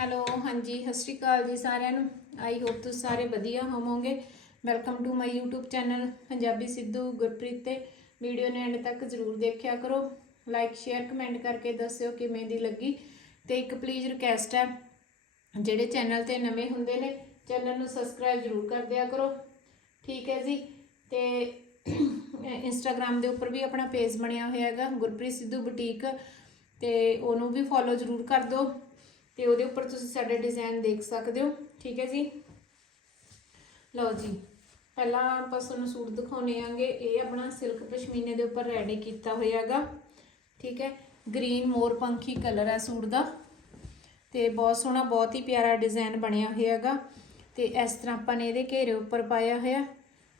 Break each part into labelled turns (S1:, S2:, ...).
S1: Hello ਹਾਂਜੀ, ਸਤਿ ਸ਼੍ਰੀ ਅਕਾਲ ਜੀ ਸਾਰਿਆਂ ਨੂੰ। ਆਈ ਹੋਪ ਤੁਸੀਂ ਸਾਰੇ ਵਧੀਆ ਹੋਵੋਗੇ। Welcome to my YouTube channel Punjabi Sidhu Gurpreet ਤੇ ਵੀਡੀਓ ਨੇ ਐਂਡ ਤੱਕ ਜ਼ਰੂਰ ਦੇਖਿਆ ਕਰੋ। ਲਾਈਕ ਸ਼ੇਅਰ ਕਮੈਂਟ ਕਰਕੇ ਦੱਸਿਓ ਕਿਵੇਂ ਦੀ ਲੱਗੀ। ਤੇ ਇੱਕ ਪਲੀਜ਼ ਰਿਕਵੈਸਟ ਹੈ, ਜਿਹੜੇ ਚੈਨਲ ਤੇ ਨਵੇਂ ਹੁੰਦੇ ਨੇ ਚੈਨਲ ਨੂੰ ਸਬਸਕ੍ਰਾਈਬ ਜ਼ਰੂਰ ਕਰ ਦਿਆ ਕਰੋ। ਠੀਕ ਹੈ ਜੀ? ਤੇ ਇੰਸਟਾਗ੍ਰam ਦੇ ਉੱਪਰ ਵੀ ਆਪਣਾ ਪੇਜ ਬਣਿਆ ਹੋਇਆ ਹੈਗਾ, ਗੁਰਪ੍ਰੀਤ ਸਿੱਧੂ ਬੁਟੀਕ ਤੇ ਉਹਨੂੰ ਵੀ ਫੋਲੋ ਜ਼ਰੂਰ ਕਰ ਦਿਓ। ਤੇ ਉਹਦੇ ਉੱਪਰ ਤੁਸੀਂ ਸਾਡੇ ਡਿਜ਼ਾਈਨ ਦੇਖ ਸਕਦੇ ਹੋ। ਠੀਕ ਹੈ ਜੀ? ਲਓ ਜੀ, ਪਹਿਲਾਂ ਆਪਾਂ ਤੁਹਾਨੂੰ ਸੂਟ ਦਿਖਾਉਣੇ ਆਂਗੇ। ਇਹ ਆਪਣਾ ਸਿਲਕ ਪਸ਼ਮੀਨੇ ਦੇ ਉੱਪਰ ਰੈਡੀ ਕੀਤਾ ਹੋਇਆ ਹੈਗਾ ਠੀਕ ਹੈ? ਗ੍ਰੀਨ ਮੋਰ ਪੰਖੀ ਕਲਰ ਹੈ ਸੂਟ ਦਾ। ਤੇ ਬਹੁਤ ਸੋਹਣਾ, ਬਹੁਤ ਹੀ ਪਿਆਰਾ ਡਿਜ਼ਾਈਨ ਬਣਿਆ ਹੋਇਆ ਹੈਗਾ ਤੇ ਇਸ ਤਰ੍ਹਾਂ ਆਪਾਂ ਨੇ ਇਹਦੇ ਘੇਰੇ ਉੱਪਰ ਪਾਇਆ ਹੋਇਆ,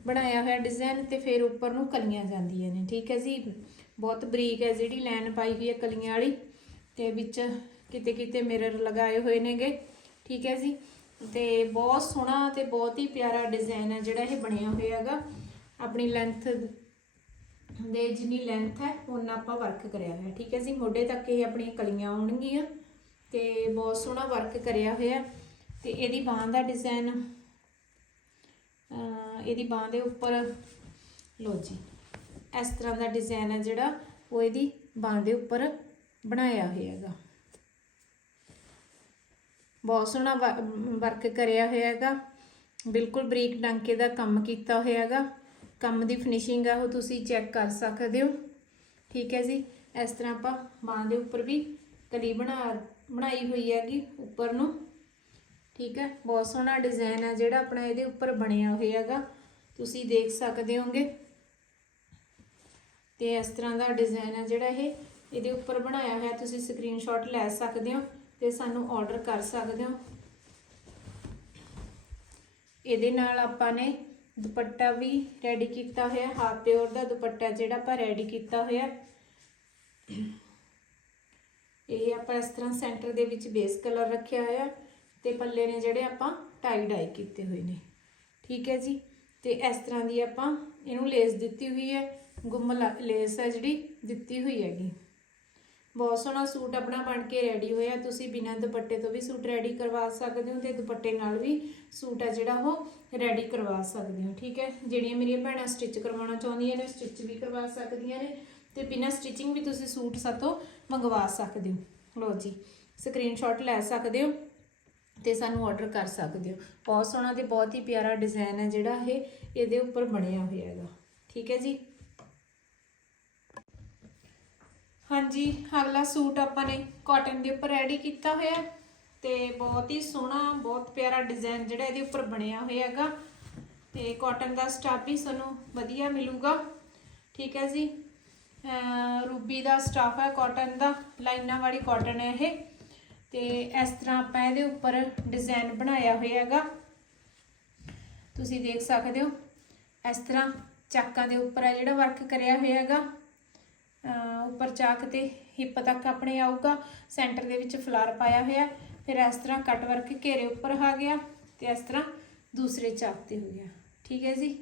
S1: ਬਣਾਇਆ ਹੋਇਆ ਡਿਜ਼ਾਈਨ ਤੇ ਫਿਰ ਉੱਪਰ ਨੂੰ ਕਲੀਆਂ ਜਾਂਦੀਆਂ ਨੇ। ਠੀਕ ਹੈ ਜੀ? ਬਹੁਤ ਬਰੀਕ ਹੈ ਜਿਹੜੀ ਲਾਈਨ ਪਾਈ ਹੋਈ ਹੈ ਕਲੀਆਂ ਵਾਲੀ। ਤੇ ਵਿੱਚ ਕਿਤੇ ਕਿਤੇ ਮਿਰਰ ਲਗਾਏ ਹੋਏ ਨੇਗੇ। ਠੀਕ ਹੈ ਜੀ? ਤੇ ਬਹੁਤ ਸੋਹਣਾ ਤੇ ਬਹੁਤ ਹੀ ਪਿਆਰਾ ਡਿਜ਼ਾਈਨ ਹੈ ਜਿਹੜਾ ਇਹ ਬਣਿਆ ਹੋਇਆ ਹੈਗਾ। ਆਪਣੀ ਲੈਂਥ ਦੇ ਜਿੰਨੀ ਲੈਂਥ ਹੈ ਉਹਨਾਂ ਆਪਾਂ ਵਰਕ ਕਰਿਆ ਹੋਇਆ। ਠੀਕ ਹੈ ਜੀ? ਮੋਢੇ ਤੱਕ ਇਹ ਆਪਣੀਆਂ ਕਲੀਆਂ ਆਉਣਗੀਆਂ ਤੇ ਬਹੁਤ ਸੋਹਣਾ ਵਰਕ ਕਰਿਆ ਹੋਇਆ। ਤੇ ਇਹਦੀ ਬਾਹ ਦਾ ਡਿਜ਼ਾਈਨ ਇਹਦੀ ਬਾਹ ਦੇ ਉੱਪਰ ਲੋ ਜੀ, ਇਸ ਤਰ੍ਹਾਂ ਦਾ ਡਿਜ਼ਾਈਨ ਹੈ ਜਿਹੜਾ, ਉਹ ਇਹਦੀ ਬਾਹ ਦੇ ਉੱਪਰ ਬਣਾਇਆ ਹੋਇਆ ਹੈਗਾ। ਬਹੁਤ ਸੋਹਣਾ ਵਰਕ ਕਰਿਆ ਹੋਇਆ ਹੈਗਾ। ਬਿਲਕੁਲ ਬਰੀਕ ਡਾਂਕੇ ਦਾ ਕੰਮ ਕੀਤਾ ਹੋਇਆ ਹੈਗਾ। ਕੰਮ ਦੀ ਫਿਨਿਸ਼ਿੰਗ ਆ, ਉਹ ਤੁਸੀਂ ਚੈੱਕ ਕਰ ਸਕਦੇ ਹੋ। ਠੀਕ ਹੈ ਜੀ। ਇਸ ਤਰ੍ਹਾਂ ਆਪਾਂ ਬਾਹ ਦੇ ਉੱਪਰ ਵੀ ਕਲੀ ਬਣਾ, ਬਣਾਈ ਹੋਈ ਹੈਗੀ ਉੱਪਰ ਨੂੰ। ਠੀਕ ਹੈ। ਬਹੁਤ ਸੋਹਣਾ ਡਿਜ਼ਾਈਨ ਹੈ ਜਿਹੜਾ ਆਪਣਾ ਇਹਦੇ ਉੱਪਰ ਬਣਿਆ ਹੋਇਆ ਹੈਗਾ। ਤੁਸੀਂ ਦੇਖ ਸਕਦੇ ਹੋਗੇ। ਤੇ ਇਸ ਤਰ੍ਹਾਂ ਦਾ ਡਿਜ਼ਾਈਨ ਹੈ ਜਿਹੜਾ ਇਹ। ਇਹਦੇ ਉੱਪਰ ਬਣਾਇਆ ਹੋਇਆ, ਤੁਸੀਂ ਸਕਰੀਨਸ਼ਾਟ ਲੈ ਸਕਦੇ ਹੋ। ਤੇ ਸਾਨੂੰ ਆਰਡਰ ਕਰ ਸਕਦੇ ਹੋ। ਇਹਦੇ ਨਾਲ ਆਪਾਂ ਨੇ ਦੁਪੱਟਾ ਵੀ ਰੈਡੀ ਕੀਤਾ ਹੋਇਆ ਹਾਫ ਪਿਓਰ ਦਾ ਦੁਪੱਟਾ ਜਿਹੜਾ ਆਪਾਂ ਰੈਡੀ ਕੀਤਾ ਹੋਇਆ। ਇਹ ਆਪਾਂ ਇਸ ਤਰ੍ਹਾਂ ਸੈਂਟਰ ਦੇ ਵਿੱਚ ਬੇਸ ਕਲਰ ਰੱਖਿਆ ਹੋਇਆ ਤੇ ਪੱਲੇ ਨੇ ਜਿਹੜੇ ਆਪਾਂ ਟਾਈ ਡਾਈ ਕੀਤੇ ਹੋਏ ਨੇ। ਠੀਕ ਹੈ ਜੀ? ਤੇ ਇਸ ਤਰ੍ਹਾਂ ਦੀ ਆਪਾਂ ਇਹਨੂੰ ਲੇਸ ਦਿੱਤੀ ਹੋਈ ਹੈ। ਗੁੰਮ ਲੇਸ ਹੈ ਜਿਹੜੀ, ਦਿੱਤੀ ਹੋਈ ਹੈਗੀ। ਬਹੁਤ ਸੋਹਣਾ ਸੂਟ ਆਪਣਾ ਬਣ ਕੇ ਰੈਡੀ ਹੋਇਆ ਤੁਸੀਂ ਬਿਨਾਂ ਦੁਪੱਟੇ ਤੋਂ ਵੀ ਸੂਟ ਰੈਡੀ ਕਰਵਾ ਸਕਦੇ ਹੋ ਤੇ ਦੁਪੱਟੇ ਨਾਲ ਵੀ ਸੂਟ ਹੈ ਜਿਹੜਾ ਉਹ ਰੈਡੀ ਕਰਵਾ ਸਕਦੇ ਹੋ, ਠੀਕ ਹੈ? ਜਿਹੜੀਆਂ ਮੇਰੀਆਂ ਭੈਣਾਂ ਸਟਿਚ ਕਰਵਾਉਣਾ ਚਾਹੁੰਦੀਆਂ ਨੇ ਸਟਿਚ ਵੀ ਕਰਵਾ ਸਕਦੀਆਂ ਨੇ ਤੇ ਬਿਨਾਂ ਸਟਿਚਿੰਗ ਵੀ ਤੁਸੀਂ ਸੂਟ ਸਾਤੋਂ ਮੰਗਵਾ ਸਕਦੇ ਹੋ। ਲਓ ਜੀ ਸਕਰੀਨਸ਼ਾਟ ਲੈ ਸਕਦੇ ਹੋ ਤੇ ਸਾਨੂੰ ਆਰਡਰ ਕਰ ਸਕਦੇ ਹੋ। ਬਹੁਤ ਸੋਹਣਾ ਤੇ ਬਹੁਤ ਹੀ ਪਿਆਰਾ ਡਿਜ਼ਾਈਨ ਹੈ ਜਿਹੜਾ ਇਹ, ਇਹਦੇ ਉੱਪਰ ਬਣਿਆ ਹੋਇਆ ਹੈਗਾ, ਠੀਕ ਹੈ ਜੀ? ਹਾਂਜੀ, ਅਗਲਾ ਸੂਟ ਆਪਾਂ ਨੇ ਕਾਟਨ ਦੇ ਉੱਪਰ ਰੈਡੀ ਕੀਤਾ ਹੋਇਆ ਹੈ ਤੇ ਬਹੁਤ ਹੀ ਸੋਹਣਾ, ਬਹੁਤ ਪਿਆਰਾ ਡਿਜ਼ਾਈਨ ਜਿਹੜਾ ਇਹਦੇ ਉੱਪਰ ਬਣਿਆ ਹੋਇਆ ਹੈਗਾ ਤੇ ਕਾਟਨ ਦਾ ਸਟਾਫ ਵੀ ਸਾਨੂੰ ਵਧੀਆ ਮਿਲੂਗਾ। ਠੀਕ ਹੈ ਜੀ? ਰੂਬੀ ਦਾ ਸਟਾਫ ਹੈ ਕਾਟਨ ਦਾ, ਲਾਈਨਾਂ ਵਾਲੀ ਕਾਟਨ ਹੈ ਇਹ ਤੇ ਇਸ ਤਰ੍ਹਾਂ ਆਪਾਂ ਇਹਦੇ ਉੱਪਰ ਡਿਜ਼ਾਈਨ ਬਣਾਇਆ ਹੋਇਆ ਹੈਗਾ। ਤੁਸੀਂ ਦੇਖ ਸਕਦੇ ਹੋ, ਇਸ ਤਰ੍ਹਾਂ ਚਾਕਾਂ ਦੇ ਉੱਪਰ ਹੈ ਜਿਹੜਾ ਵਰਕ ਕਰਿਆ ਹੋਇਆ ਹੈਗਾ। ਉੱਪਰ ਚਾਕ ਤੇ ਹਿੱਪ ਤੱਕ ਆਪਣੇ ਆਊਗਾ। ਸੈਂਟਰ ਦੇ ਵਿੱਚ ਫਲਾਰ ਪਾਇਆ ਹੋਇਆ। ਫਿਰ ਇਸ ਤਰ੍ਹਾਂ ਕੱਟ ਵਰਕ ਘੇਰੇ ਉੱਪਰ ਆ ਗਿਆ ਤੇ ਇਸ ਤਰ੍ਹਾਂ ਦੂਸਰੇ ਚਾਕ ਤੇ ਹੋ ਗਿਆ। ਠੀਕ ਹੈ ਜੀ?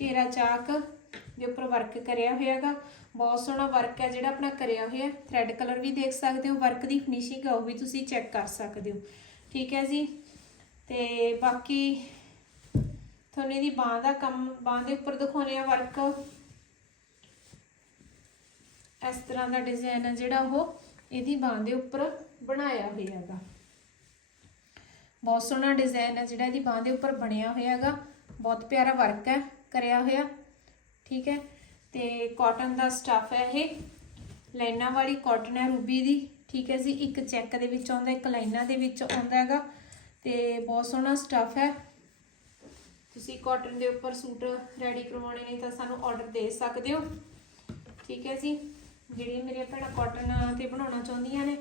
S1: ਘੇਰਾ ਚਾਕ ਦੇ ਉੱਪਰ ਵਰਕ ਕਰਿਆ ਹੋਇਆ ਬਹੁਤ ਸੋਹਣਾ ਵਰਕ ਹੈ ਜਿਹੜਾ ਆਪਣਾ ਕਰਿਆ ਹੋਇਆ। ਥ੍ਰੈਡ ਕਲਰ ਵੀ ਦੇਖ ਸਕਦੇ ਹੋ। ਵਰਕ ਦੀ ਫਿਨਿਸ਼ਿੰਗ ਆ, ਉਹ ਵੀ ਤੁਸੀਂ ਚੈੱਕ ਕਰ ਸਕਦੇ ਹੋ। ਠੀਕ ਹੈ ਜੀ? ਤੇ ਬਾਕੀ ਤੁਹਾਨੂੰ ਇਹਦੀ ਬਾਹ ਦਾ ਕੰਮ ਬਾਹ ਦੇ ਉੱਪਰ ਦਿਖਾਉਣੇ ਆ ਵਰਕ। ਇਸ ਤਰ੍ਹਾਂ ਦਾ ਡਿਜ਼ਾਈਨ ਹੈ ਜਿਹੜਾ ਉਹ ਇਹਦੀ ਬਾਹ ਦੇ ਉੱਪਰ ਬਣਾਇਆ ਹੋਇਆ ਹੈਗਾ। ਬਹੁਤ ਸੋਹਣਾ ਡਿਜ਼ਾਈਨ ਹੈ ਜਿਹੜਾ ਇਹਦੀ ਬਾਹ ਦੇ ਉੱਪਰ ਬਣਿਆ ਹੋਇਆ ਹੈਗਾ। ਬਹੁਤ ਪਿਆਰਾ ਵਰਕ ਹੈ ਕਰਿਆ ਹੋਇਆ। ਠੀਕ ਹੈ। ਤੇ ਕਾਟਨ ਦਾ ਸਟਫ ਹੈ ਇਹ। ਲਾਈਨਾਂ ਵਾਲੀ ਕਾਟਨ ਹੈ ਰੂਬੀ ਦੀ। ਠੀਕ ਹੈ ਜੀ, ਇੱਕ ਚੈੱਕ ਦੇ ਵਿੱਚ ਆਉਂਦਾ, ਇੱਕ ਲਾਈਨਾਂ ਦੇ ਵਿੱਚ ਆਉਂਦਾ ਹੈਗਾ। ਤੇ ਬਹੁਤ ਸੋਹਣਾ ਸਟਫ ਹੈ ਤੁਸੀਂ ਕਾਟਨ ਦੇ ਉੱਪਰ ਸੂਟ ਰੈਡੀ ਕਰਵਾਉਣੇ ਨੇ ਤਾਂ ਸਾਨੂੰ ਆਰਡਰ ਦੇ ਸਕਦੇ ਹੋ। ਠੀਕ ਹੈ ਜੀ। ਜਿਹੜੀਆਂ ਮੇਰੀਆਂ ਭੈਣਾਂ ਕਾਟਨ ਤੇ ਬਣਾਉਣਾ ਚਾਹੁੰਦੀਆਂ ਨੇ।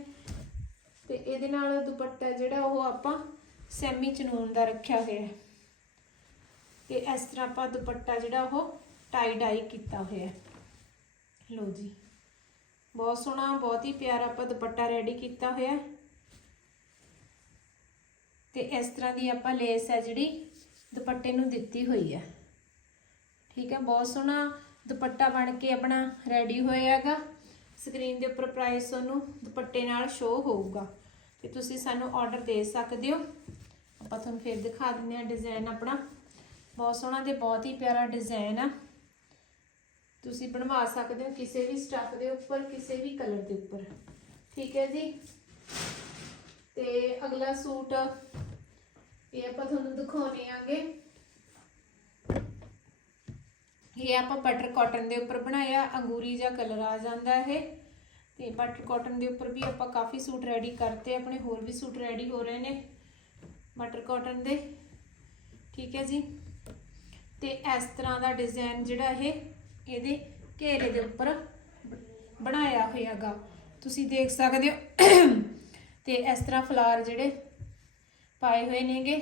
S1: ਤੇ ਇਹਦੇ ਨਾਲ ਦੁਪੱਟਾ ਜਿਹੜਾ ਉਹ ਆਪਾਂ ਸੈਮੀ ਚਨੂਨ ਦਾ ਰੱਖਿਆ ਹੋਇਆ ਹੈ। ਤੇ ਇਸ ਤਰ੍ਹਾਂ ਆਪਾਂ ਦੁਪੱਟਾ ਜਿਹੜਾ ਉਹ ਟਾਈ ਡਾਈ ਕੀਤਾ ਹੋਇਆ ਹੈ। ਲਓ ਜੀ, ਬਹੁਤ ਸੋਹਣਾ, ਬਹੁਤ ਹੀ ਪਿਆਰਾ ਆਪਾਂ ਦੁਪੱਟਾ ਰੈਡੀ ਕੀਤਾ ਹੋਇਆ ਹੈ। ਤੇ ਇਸ ਤਰ੍ਹਾਂ ਦੀ ਆਪਾਂ ਲੇਸ ਹੈ ਜਿਹੜੀ ਦੁਪੱਟੇ ਨੂੰ ਦਿੱਤੀ ਹੋਈ ਹੈ। ਠੀਕ ਹੈ, ਬਹੁਤ ਸੋਹਣਾ ਦੁਪੱਟਾ ਬਣ ਕੇ ਆਪਣਾ ਰੈਡੀ ਹੋਇਆ ਹੈਗਾ ਸਕਰੀਨ ਦੇ ਉੱਪਰ ਪ੍ਰਾਈਸ ਤੁਹਾਨੂੰ ਦੁਪੱਟੇ ਨਾਲ ਸ਼ੋ ਹੋਊਗਾ। ਤੇ ਤੁਸੀਂ ਸਾਨੂੰ ਆਰਡਰ ਦੇ ਸਕਦੇ ਹੋ। ਆਪਾਂ ਤੁਹਾਨੂੰ ਫਿਰ ਦਿਖਾ ਦਿੰਦੇ ਆ ਡਿਜ਼ਾਈਨ ਆਪਣਾ। ਬਹੁਤ ਸੋਹਣਾ ਤੇ ਬਹੁਤ ਹੀ ਪਿਆਰਾ ਡਿਜ਼ਾਈਨ ਆ। ਤੁਸੀਂ ਬਣਵਾ ਸਕਦੇ ਹੋ ਕਿਸੇ ਵੀ ਸਟੱਫ ਦੇ ਉੱਪਰ, ਕਿਸੇ ਵੀ ਕਲਰ ਦੇ ਉੱਪਰ। ਠੀਕ ਹੈ ਜੀ? ਤੇ ਅਗਲਾ ਸੂਟ, ਇਹ ਆਪਾਂ ਤੁਹਾਨੂੰ ਦਿਖਾਉਣੇ ਆਂਗੇ। ਇਹ ਆਪਾਂ ਬਟਰ ਕਾਟਨ ਦੇ ਉੱਪਰ ਬਣਾਇਆ, ਅੰਗੂਰੀ ਜਾਂ ਕਲਰ ਆ ਜਾਂਦਾ ਹੈ ਤੇ ਬਟਰ ਕਾਟਨ ਦੇ ਉੱਪਰ ਵੀ ਆਪਾਂ ਕਾਫੀ ਸੂਟ ਰੈਡੀ ਕਰਤੇ, ਆਪਣੇ ਹੋਰ ਵੀ ਸੂਟ ਰੈਡੀ ਹੋ ਰਹੇ ਨੇ ਬਟਰ ਕਾਟਨ ਦੇ। ਠੀਕ ਹੈ ਜੀ। ਤੇ ਇਸ ਤਰ੍ਹਾਂ ਦਾ ਡਿਜ਼ਾਈਨ ਜਿਹੜਾ ਇਹ, ਇਹਦੇ ਘੇਰੇ ਦੇ ਉੱਪਰ ਬਣਾਇਆ ਹੋਇਆਗਾ। ਤੁਸੀਂ ਦੇਖ ਸਕਦੇ ਹੋ। ਤੇ ਇਸ ਤਰ੍ਹਾਂ ਫਲਾਰ ਜਿਹੜੇ ਪਾਏ ਹੋਏ ਨੇਗੇ,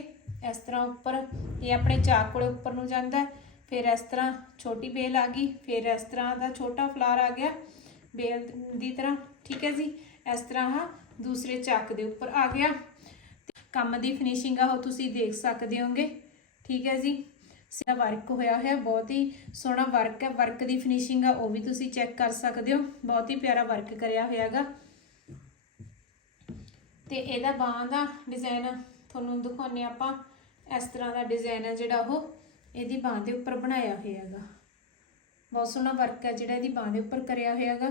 S1: ਇਸ ਤਰ੍ਹਾਂ ਉੱਪਰ ਇਹ ਆਪਣੇ ਚਾਕ ਕੋਲੇ ਉੱਪਰ ਨੂੰ ਜਾਂਦਾ ਹੈ। ਫਿਰ ਇਸ ਤਰ੍ਹਾਂ ਛੋਟੀ ਬੇਲ ਆ ਗਈ, ਫਿਰ ਇਸ ਤਰ੍ਹਾਂ ਦਾ ਛੋਟਾ ਫਲਾਰ ਆ ਗਿਆ ਬੇਲ ਦੀ ਤਰ੍ਹਾਂ, ਠੀਕ ਹੈ ਜੀ? ਇਸ ਤਰ੍ਹਾਂ ਆ ਦੂਸਰੇ ਚਾਕ ਦੇ ਉੱਪਰ ਆ ਗਿਆ। ਕੰਮ ਦੀ ਫਿਨਿਸ਼ਿੰਗ ਆ ਉਹ ਤੁਸੀਂ ਦੇਖ ਸਕਦੇ ਹੋਗੇ, ਠੀਕ ਹੈ ਜੀ? ਸਿਰਾ ਵਰਕ ਹੋਇਆ ਹੋਇਆ, ਬਹੁਤ ਹੀ ਸੋਹਣਾ ਵਰਕ ਹੈ। ਵਰਕ ਦੀ ਫਿਨਿਸ਼ਿੰਗ ਆ, ਉਹ ਵੀ ਤੁਸੀਂ ਚੈੱਕ ਕਰ ਸਕਦੇ ਹੋ। ਬਹੁਤ ਹੀ ਪਿਆਰਾ ਵਰਕ ਕਰਿਆ ਹੋਇਆਗਾ ਤੇ ਇਹਦਾ ਬਾਹਾਂ ਦਾ ਡਿਜ਼ਾਈਨ ਤੁਹਾਨੂੰ ਦਿਖਾਉਣੇ ਆਪਾਂ। ਇਸ ਤਰ੍ਹਾਂ ਦਾ ਡਿਜ਼ਾਈਨ ਹੈ ਜਿਹੜਾ ਉਹ। ਇਹਦੀ ਬਾਹ ਦੇ ਉੱਪਰ ਬਣਾਇਆ ਹੋਇਆ ਹੈਗਾ ਬਹੁਤ ਸੋਹਣਾ ਵਰਕ ਹੈ ਜਿਹੜਾ ਇਹਦੀ ਬਾਹ ਦੇ ਉੱਪਰ ਕਰਿਆ ਹੋਇਆ ਹੈਗਾ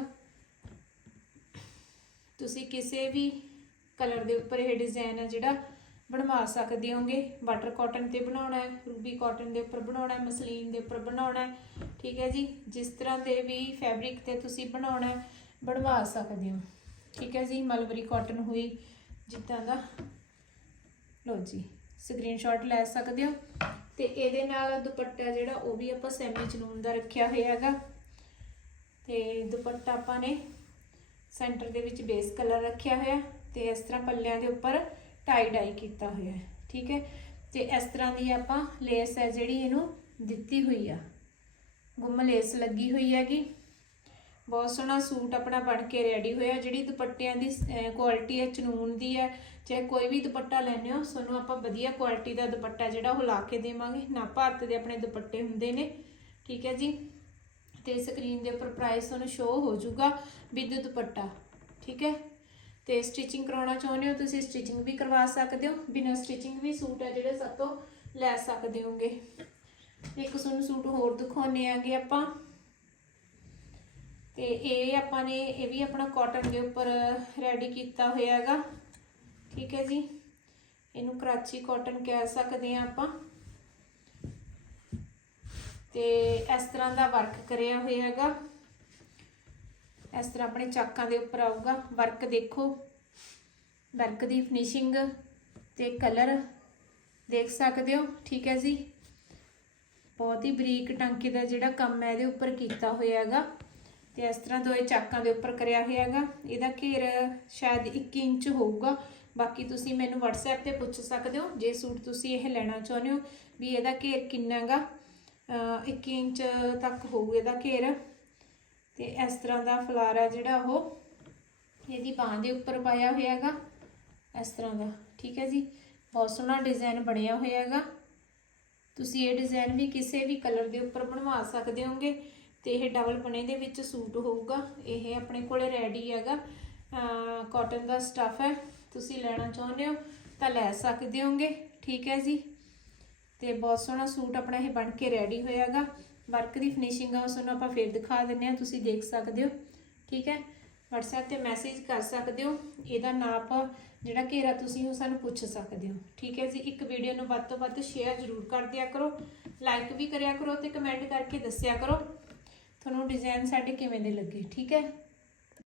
S1: ਤੁਸੀਂ ਕਿਸੇ ਵੀ ਕਲਰ ਦੇ ਉੱਪਰ ਇਹ ਡਿਜ਼ਾਈਨ ਹੈ ਜਿਹੜਾ ਬਣਵਾ ਸਕਦੇ ਹੋਗੇ। ਵਾਟਰ ਕਾਟਨ ਤੇ ਬਣਾਉਣਾ ਹੈ ਰੂਬੀ ਕਾਟਨ ਦੇ ਉੱਪਰ ਬਣਾਉਣਾ ਹੈ ਮਸਲੀਨ ਦੇ ਉੱਪਰ ਬਣਾਉਣਾ ਹੈ। ਠੀਕ ਹੈ ਜੀ, ਜਿਸ ਤਰ੍ਹਾਂ ਦੇ ਵੀ ਫੈਬਰਿਕ ਤੇ ਤੁਸੀਂ ਬਣਾਉਣਾ ਹੈ, ਬਣਵਾ ਸਕਦੇ ਹੋ। ਠੀਕ ਹੈ ਜੀ ਮਲਬਰੀ ਕਾਟਨ ਹੋਈ, ਜਿੱਦਾਂ ਦਾ। ਲਓ ਜੀ ਸਕਰੀਨਸ਼ਾਟ ਲੈ ਸਕਦੇ ਹੋ। ਤੇ ਇਹਦੇ ਨਾਲ ਦੁਪੱਟਾ ਜਿਹੜਾ ਉਹ ਵੀ ਆਪਾਂ ਸੈਮੀ ਚਨੂਨ ਦਾ ਰੱਖਿਆ ਹੋਇਆ ਹੈਗਾ। ਤੇ ਦੁਪੱਟਾ ਆਪਾਂ ਨੇ ਸੈਂਟਰ ਦੇ ਵਿੱਚ ਬੇਸ ਕਲਰ ਰੱਖਿਆ ਹੋਇਆ ਤੇ ਇਸ ਤਰ੍ਹਾਂ ਪੱਲਿਆਂ ਦੇ ਉੱਪਰ ਟਾਈ ਡਾਈ ਕੀਤਾ ਹੋਇਆ ਹੈ, ਠੀਕ ਹੈ? ਤੇ ਇਸ ਤਰ੍ਹਾਂ ਦੀ ਆਪਾਂ ਲੇਸ ਹੈ ਜਿਹੜੀ ਇਹਨੂੰ ਦਿੱਤੀ ਹੋਈ ਆ। ਗੁੰਮ ਲੇਸ ਲੱਗੀ ਹੋਈ ਹੈਗੀ। ਬਹੁਤ ਸੋਹਣਾ ਸੂਟ ਆਪਣਾ ਬਣ ਕੇ ਰੈਡੀ ਹੋਇਆ, ਜਿਹੜੀ ਦੁਪੱਟਿਆਂ ਦੀ ਕੁਆਲਿਟੀ ਹੈ, ਚਨੂਨ ਦੀ ਹੈ, ਚਾਹੇ ਕੋਈ ਵੀ ਦੁਪੱਟਾ ਲੈਣੇ ਹੋ, ਸਾਨੂੰ ਆਪਾਂ ਵਧੀਆ ਕੁਆਲਿਟੀ ਦਾ ਦੁਪੱਟਾ ਜਿਹੜਾ ਉਹ ਲਾ ਕੇ ਦੇਵਾਂਗੇ। ਨਾ ਭਾਰਤ ਦੇ ਆਪਣੇ ਦੁਪੱਟੇ ਹੁੰਦੇ ਨੇ, ਠੀਕ ਹੈ ਜੀ? ਤੇ ਸਕਰੀਨ ਦੇ ਉੱਪਰ ਪ੍ਰਾਈਸ ਤੁਹਾਨੂੰ ਸ਼ੋ ਹੋ ਜਾਊਗਾ ਵਿਦ ਦੁਪੱਟਾ, ਠੀਕ ਹੈ? ਤੇ ਸਟਿਚਿੰਗ ਕਰਾਉਣਾ ਚਾਹੁੰਦੇ ਹੋ, ਤੁਸੀਂ ਸਟਿਚਿੰਗ ਵੀ ਕਰਵਾ ਸਕਦੇ ਹੋ, ਬਿਨਾਂ ਸਟਿਚਿੰਗ ਵੀ ਸੂਟ ਹੈ ਜਿਹੜੇ ਸਭ ਤੋਂ ਲੈ ਸਕਦੇ ਹੋਗੇ। ਇੱਕ ਤੁਹਾਨੂੰ ਸੂਟ ਹੋਰ ਦਿਖਾਉਣੇ ਆਗੇ ਆਪਾਂ। ਤੇ ਇਹ ਆਪਾਂ ਨੇ, ਇਹ ਵੀ ਆਪਣਾ ਕਾਟਨ ਦੇ ਉੱਪਰ ਰੈਡੀ ਕੀਤਾ ਹੋਇਆ ਹੈਗਾ ਠੀਕ ਹੈ ਜੀ? ਇਹਨੂੰ ਕਰਾਚੀ ਕਾਟਨ ਕਹਿ ਸਕਦੇ ਆ ਆਪਾਂ। ਤੇ ਇਸ ਤਰ੍ਹਾਂ ਦਾ ਵਰਕ ਕਰਿਆ ਹੋਇਆ ਹੈਗਾ ਇਸ ਤਰ੍ਹਾਂ ਆਪਣੇ ਚਾਕਾਂ ਦੇ ਉੱਪਰ ਆਊਗਾ। ਵਰਕ ਦੇਖੋ। ਵਰਕ ਦੀ ਫਿਨਿਸ਼ਿੰਗ ਤੇ ਕਲਰ ਦੇਖ ਸਕਦੇ ਹੋ। ਠੀਕ ਹੈ ਜੀ? ਬਹੁਤ ਹੀ ਬਰੀਕ ਟਾਂਕੇ ਦਾ ਜਿਹੜਾ ਕੰਮ ਹੈ, ਇਹਦੇ ਉੱਪਰ ਕੀਤਾ ਹੋਇਆ ਹੈਗਾ ਤੇ ਇਸ ਤਰ੍ਹਾਂ ਦੋਏ ਚਾਕਾਂ ਦੇ ਉੱਪਰ ਕਰਿਆ ਹੋਇਆ ਹੈਗਾ। ਇਹਦਾ ਘੇਰ ਸ਼ਾਇਦ 1 ਇੰਚ ਹੋਊਗਾ। ਬਾਕੀ ਤੁਸੀਂ ਮੈਨੂੰ WhatsApp ਤੇ ਪੁੱਛ ਸਕਦੇ ਹੋ, ਜੇ ਸੂਟ ਤੁਸੀਂ ਇਹ ਲੈਣਾ ਚਾਹੁੰਦੇ ਹੋ ਵੀ ਇਹਦਾ ਘੇਰ ਕਿੰਨਾ ਹੈਗਾ। 1 ਇੰਚ ਤੱਕ ਹੋਊ ਇਹਦਾ ਘੇਰ। ਤੇ ਇਸ ਤਰ੍ਹਾਂ ਦਾ ਫਲਾਰਾ ਜਿਹੜਾ ਉਹ ਇਹਦੀ ਬਾਹ ਦੇ ਉੱਪਰ ਪਾਇਆ ਹੋਇਆ ਹੈਗਾ। ਇਸ ਤਰ੍ਹਾਂ ਦਾ, ਠੀਕ ਹੈ ਜੀ? ਬਹੁਤ ਸੋਹਣਾ ਡਿਜ਼ਾਈਨ ਬਣਿਆ ਹੋਇਆ ਹੈਗਾ। ਤੁਸੀਂ ਇਹ ਡਿਜ਼ਾਈਨ ਵੀ ਕਿਸੇ ਵੀ ਕਲਰ ਦੇ ਉੱਪਰ ਬਣਵਾ ਸਕਦੇ ਹੋਗੇ। ਤੇ ਇਹ ਡਬਲ ਬਣੇ ਦੇ ਵਿੱਚ ਸੂਟ ਹੋਊਗਾ। ਇਹ ਆਪਣੇ ਕੋਲੇ ਰੈਡੀ ਹੈਗਾ। ਕਾਟਨ ਦਾ ਸਟਫ ਹੈ। ਤੁਸੀਂ ਲੈਣਾ ਚਾਹੁੰਦੇ ਹੋ ਤਾਂ ਲੈ ਸਕਦੇ ਹੋਗੇ। ਠੀਕ ਹੈ ਜੀ। ਤੇ ਬਹੁਤ ਸੋਹਣਾ ਸੂਟ ਆਪਣਾ ਇਹ ਬਣ ਕੇ ਰੈਡੀ ਹੋਇਆਗਾ। ਵਰਕ ਦੀ ਫਿਨਿਸ਼ਿੰਗ ਆ ਉਸ ਨੂੰ ਆਪਾਂ ਫੇਰ ਦਿਖਾ ਦਿੰਨੇ ਆ ਤੁਸੀਂ ਦੇਖ ਸਕਦੇ ਹੋ। ਠੀਕ ਹੈ। WhatsApp ਤੇ ਮੈਸੇਜ ਕਰ ਸਕਦੇ ਹੋ। ਇਹਦਾ ਨਾਪ, ਜਿਹੜਾ ਘੇਰਾ ਤੁਸੀਂ ਉਹ ਸਾਨੂੰ ਪੁੱਛ ਸਕਦੇ ਹੋ। ਠੀਕ ਹੈ ਜੀ। ਇੱਕ ਵੀਡੀਓ ਨੂੰ ਵੱਧ ਤੋਂ ਵੱਧ ਸ਼ੇਅਰ ਜ਼ਰੂਰ ਕਰ ਦਿਆ ਕਰੋ। ਲਾਈਕ ਵੀ ਕਰਿਆ ਕਰੋ ਤੇ ਕਮੈਂਟ ਕਰਕੇ ਦੱਸਿਆ ਕਰੋ। ਤੁਹਾਨੂੰ ਡਿਜ਼ਾਈਨ ਸਾਡੇ ਕਿਵੇਂ ਦੇ ਲੱਗੇ ਠੀਕ ਹੈ?